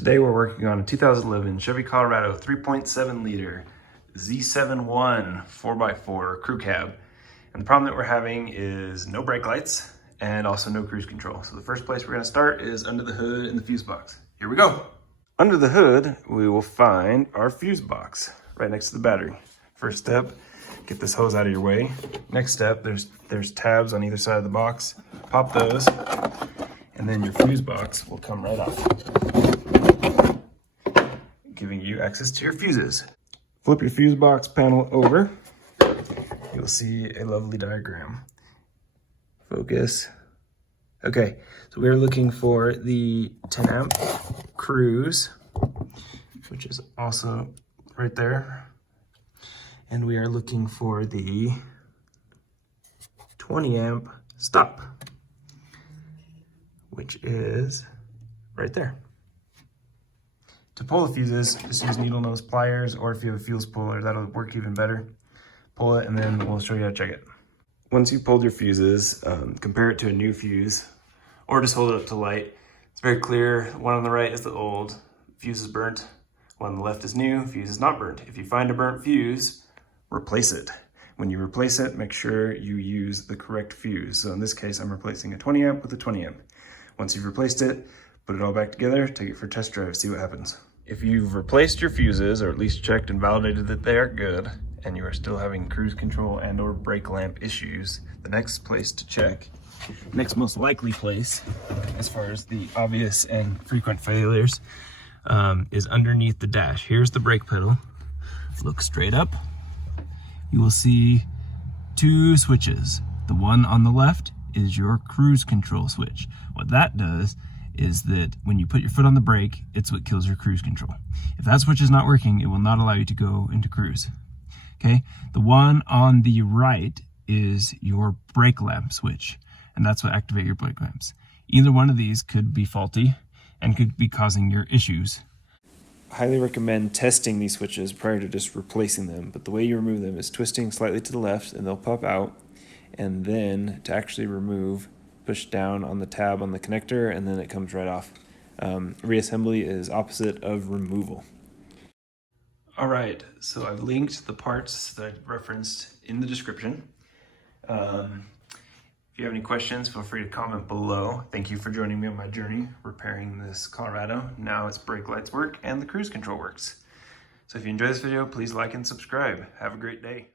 Today we're working on a 2011 Chevy Colorado 3.7 liter Z71 4x4 crew cab. And the problem that we're having is no brake lights and also no cruise control. So the first place we're gonna start is under the hood in the fuse box. Here we go. Under the hood, we will find our fuse box right next to the battery. First step, get this hose out of your way. Next step, there's tabs on either side of the box. Pop those, and then your fuse box will come right off, giving you access to your fuses. Flip your fuse box panel over. You'll see a lovely diagram. Focus. Okay, so we're looking for the 10 amp cruise, which is also right there. And we are looking for the 20 amp stop, which is right there. To pull the fuses, just use needle nose pliers, or if you have a fuse puller, that'll work even better. Pull it and then we'll show you how to check it. Once you've pulled your fuses, compare it to a new fuse, or just hold it up to light. It's very clear. One on the right is the old, fuse is burnt. One on the left is new, fuse is not burnt. If you find a burnt fuse, replace it. When you replace it, make sure you use the correct fuse. So in this case, I'm replacing a 20 amp with a 20 amp. Once you've replaced it, put it all back together, take it for a test drive, see what happens. If you've replaced your fuses, or at least checked and validated that they are good, and you are still having cruise control and or brake lamp issues, the next place to check, next most likely place, as far as the obvious and frequent failures, is underneath the dash. Here's the brake pedal. Look straight up. You will see two switches. The one on the left is your cruise control switch. What that does is that when you put your foot on the brake, it's what kills your cruise control. If that switch is not working, it will not allow you to go into cruise. Okay, the one on the right is your brake lamp switch, and that's what activates your brake lamps. Either one of these could be faulty and could be causing your issues. I highly recommend testing these switches prior to just replacing them, but the way you remove them is twisting slightly to the left and they'll pop out, and then to actually remove, push down on the tab on the connector and then it comes right off. Reassembly is opposite of removal. All right, so I've linked the parts that I referenced in the description. If you have any questions, feel free to comment below. Thank you for joining me on my journey repairing this Colorado. Now its brake lights work and the cruise control works. So if you enjoyed this video, please like and subscribe. Have a great day.